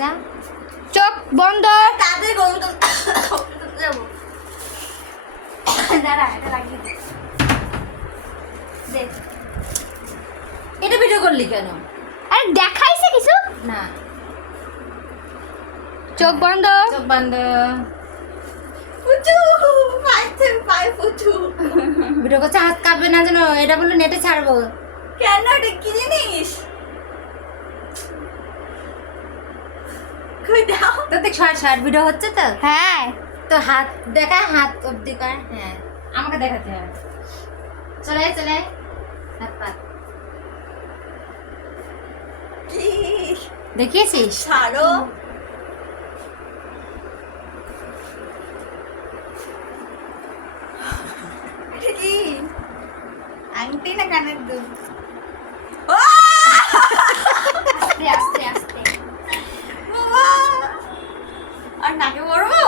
যা, চোখ বন্ধ। তাদের গন্ধ যাবো। দাঁড়া, এটা লাগিয়ে দে। দেখ, এটা ভিডিও করলি কেন? আরে দেখাইছে কিছু না, চোখ বন্ধ। চোখ বন্ধ। পুচু পাইছে, পাই পুচু। ভিডিও করছে, হাত কাঁপবে না যেন। এটা বললো নেটে ছাড়বো। কেন? এটা কি জিনিস? কই দাও তো। দেখ, শর্ট ভিডিও হচ্ছে তো। হ্যাঁ, তো হাত দেখা, হাত অবধি কর। হ্যাঁ, আমাকে দেখাতে হবে। চলে চলে হাত পাত। কি দেখিয়েছিস? ছাড়ো। এটা কি আংটি না কানের দুল? আস্তে আস্তে আস্তে। বাবা, আর নাকে পড়বো?